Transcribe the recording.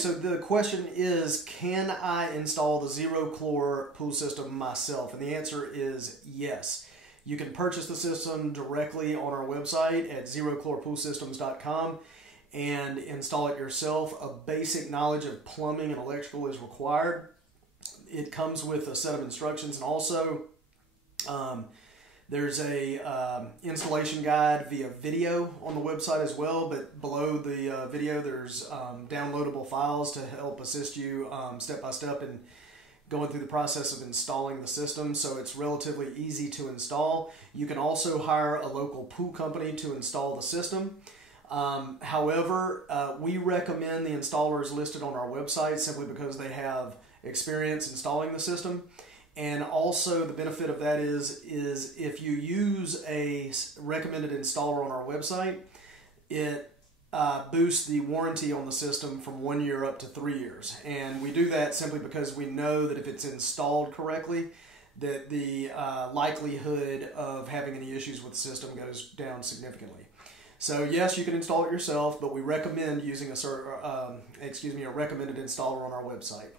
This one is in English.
So the question is, can I install the ZeroChlor pool system myself? And the answer is yes. You can purchase the system directly on our website at ZeroChlorPoolSystems.com and install it yourself. A basic knowledge of plumbing and electrical is required. It comes with a set of instructions, and also there's a installation guide via video on the website as well, but below the video there's downloadable files to help assist you step by step in going through the process of installing the system, so it's relatively easy to install. You can also hire a local pool company to install the system. However, we recommend the installers listed on our website simply because they have experience installing the system. And also the benefit of that is if you use a recommended installer on our website, it boosts the warranty on the system from 1 year up to 3 years. And we do that simply because we know that if it's installed correctly, that the likelihood of having any issues with the system goes down significantly. So yes, you can install it yourself, but we recommend using a recommended installer on our website.